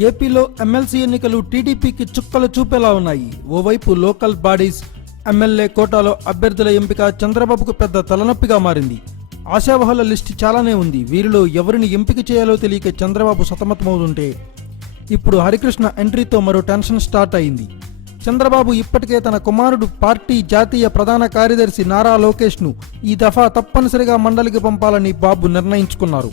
ఏపీలో ఎమ్మెల్సీ ఎన్నికలు టీడీపీకి చుక్కలు చూపేలా ఉన్నాయి. ఓవైపు లోకల్ బాడీస్ ఎమ్మెల్యే కోటాలో అభ్యర్థుల ఎంపిక చంద్రబాబుకు పెద్ద తలనొప్పిగా మారింది. ఆశావహుల లిస్టు చాలానే ఉంది. వీరిలో ఎవరిని ఎంపిక చేయాలో తెలియక చంద్రబాబు సతమతమవుతుంటే ఇప్పుడు హరికృష్ణ ఎంట్రీతో మరో టెన్షన్ స్టార్ట్ అయింది. చంద్రబాబు ఇప్పటికే తన కుమారుడు పార్టీ జాతీయ ప్రధాన కార్యదర్శి నారా లోకేష్ను ఈ దఫా తప్పనిసరిగా మండలికి పంపాలని బాబు నిర్ణయించుకున్నారు.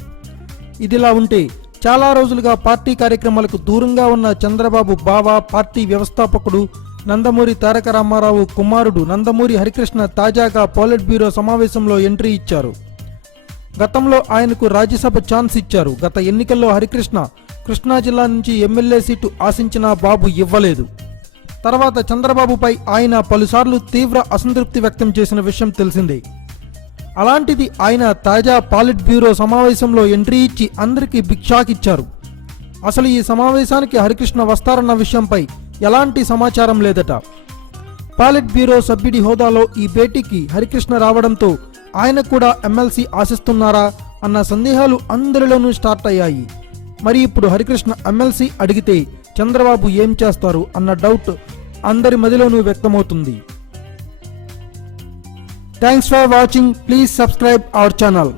ఇదిలా ఉంటే చాలా రోజులుగా పార్టీ కార్యక్రమాలకు దూరంగా ఉన్న చంద్రబాబు బావ పార్టీ వ్యవస్థాపకుడు నందమూరి తారక రామారావు కుమారుడు నందమూరి హరికృష్ణ తాజాగా పోలిట్ బ్యూరో సమావేశంలో ఎంట్రీ ఇచ్చారు. గతంలో ఆయనకు రాజ్యసభ ఛాన్స్ ఇచ్చారు. గత ఎన్నికల్లో హరికృష్ణ కృష్ణా జిల్లా నుంచి ఎమ్మెల్యే సీటు ఆశించినా బాబు ఇవ్వలేదు. తర్వాత చంద్రబాబుపై ఆయన పలుసార్లు తీవ్ర అసంతృప్తి వ్యక్తం చేసిన విషయం తెలిసిందే. అలాంటిది ఆయన తాజా పాలిట్ బ్యూరో సమావేశంలో ఎంట్రీ ఇచ్చి అందరికీ బిగ్ షాక్ ఇచ్చారు. అసలు ఈ సమావేశానికి హరికృష్ణ వస్తారన్న విషయంపై ఎలాంటి సమాచారం లేదట. పాలిట్ బ్యూరో సభ్యుడి హోదాలో ఈ భేటీకి హరికృష్ణ రావడంతో ఆయన కూడా ఎమ్మెల్సీ ఆశిస్తున్నారా అన్న సందేహాలు అందరిలోనూ స్టార్ట్ అయ్యాయి. మరి ఇప్పుడు హరికృష్ణ ఎమ్మెల్సీ అడిగితే చంద్రబాబు ఏం చేస్తారు అన్న డౌట్ అందరి మదిలోనూ వ్యక్తమవుతుంది. Thanks for watching. Please subscribe our channel.